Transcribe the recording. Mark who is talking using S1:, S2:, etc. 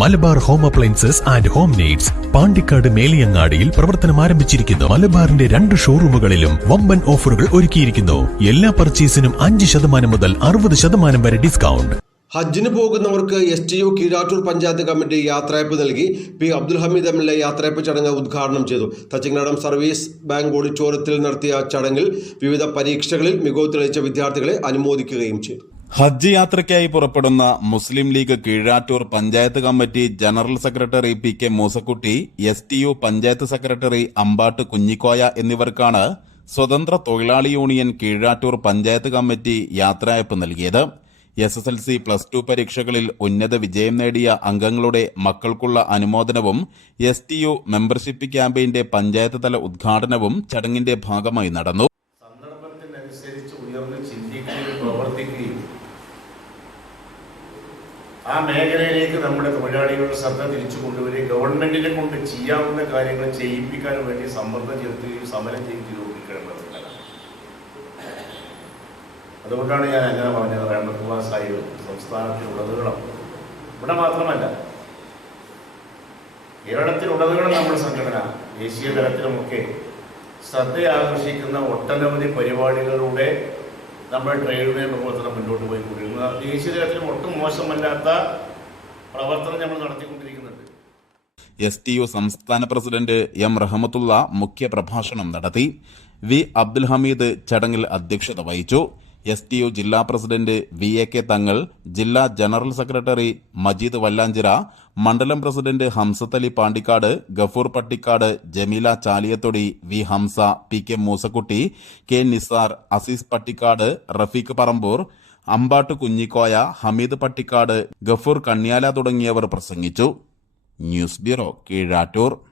S1: Malabar home appliances and home needs Pandikkad മേലിയങ്ങാടിയിൽ പ്രവർത്തനം ആരംഭിച്ചിരിക്കുന്നു. മലബാറിന്റെ രണ്ട് ഷോറൂമുകളിലും വമ്പൻ ഓഫറുകൾ ഒരുക്കിയിരിക്കുന്നു. എല്ലാ പർച്ചേസിനും അഞ്ച് ശതമാനം മുതൽ അറുപത് ശതമാനം വരെ ഡിസ്കൗണ്ട്.
S2: ഹജ്ജിന് പോകുന്നവർക്ക് S T U Keezhattur panchayat committee യാത്രയപ്പ് നൽകി. P Abdul Hameed M L A യാത്രയപ്പ് ചടങ്ങ് ഉദ്ഘാടനം ചെയ്തു. തച്ചിങ്ങടം സർവീസ് ബാങ്ക് ഓഡിറ്റോറിയത്തിൽ നടത്തിയ ചടങ്ങിൽ വിവിധ പരീക്ഷകളിൽ മികവ് തെളിയിച്ച വിദ്യാർത്ഥികളെ അനുമോദിക്കുകയും ചെയ്തു.
S3: ഹജ്ജ് യാത്രയ്ക്കായി പുറപ്പെടുന്ന Muslim League Keezhattoor panchayat committee general secretary P K Moosakutty S T U panchayat secretary Ambatt Kunhikoya എന്നിവർക്കാണ് സ്വതന്ത്ര തൊഴിലാളി യൂണിയൻ കീഴാറ്റൂർ പഞ്ചായത്ത് കമ്മിറ്റി യാത്രയപ്പ് നൽകിയത്. S S L C plus two പരീക്ഷകളിൽ ഉന്നത വിജയം നേടിയ അംഗങ്ങളുടെ മക്കൾക്കുള്ള അനുമോദനവും എസ് ടി യു മെമ്പർഷിപ്പ് ക്യാമ്പയിന്റെ പഞ്ചായത്ത് തല ഉദ്ഘാടനവും ചടങ്ങിന്റെ ഭാഗമായി നടന്നു.
S4: സന്ദർഭത്തിനനുസരിച്ച് ഉയർന്ന് ചിന്തിക്കുകയും പ്രവർത്തിക്കുകയും ആ മേഖലയിലേക്ക് നമ്മുടെ തൊഴിലാളികളുടെ ശ്രദ്ധ തിരിച്ചു കൊണ്ടുവരികയും ഗവൺമെന്റിനെ കൊണ്ട് ചെയ്യാവുന്ന കാര്യങ്ങൾ ചെയ്യിപ്പിക്കാൻ വേണ്ടി സമ്മർദ്ദം ചെലുത്തുകയും സമരം ചെയ്യുകയും രൂപീകരിക്കേണ്ടതുണ്ട് അതുകൊണ്ടാണ് ഞാൻ അങ്ങനെ പറഞ്ഞത്. റഹമത്തുള്ള സാഹിബ് സംസ്ഥാനത്തിലുടനീളം ഇവിടെ മാത്രമല്ല കേരളത്തിലുടനീളം നമ്മുടെ സംഘടന ദേശീയ തലത്തിലുമൊക്കെ ശ്രദ്ധയാകർഷിക്കുന്ന ഒട്ടനവധി പരിപാടികളിലൂടെ നമ്മുടെ ട്രേഡ് യൂണിയൻ പ്രവർത്തനം മുന്നോട്ട് ദേശീയ തലത്തിൽ ഒട്ടും മോശമല്ലാത്ത പ്രവർത്തനം നമ്മൾ നടത്തിക്കൊണ്ടിരിക്കുന്നുണ്ട്.
S3: എസ് ടി യു സംസ്ഥാന പ്രസിഡന്റ് എം റഹമത്തുള്ള മുഖ്യ പ്രഭാഷണം നടത്തി വി അബ്ദുൽ ഹമീദ് ചടങ്ങിൽ അധ്യക്ഷത വഹിച്ചു. എസ് ടി യു ജില്ലാ president V A K Thangal ജില്ലാ ജനറൽ സെക്രട്ടറി മജീദ് വല്ലാഞ്ചിറ മണ്ഡലം president Hamsath Ali Pandikkad Gafoor Pattikkad Jameela Chaliyathodi V Hamsa P K Moosakutty K Nisar Azeez Pattikkad Rafeeq Parambur Ambatt Kunhikoya Hameed Pattikkad Gafoor Kanyala തുടങ്ങിയവർ പ്രസംഗിച്ചു. News bureau Keezhattur.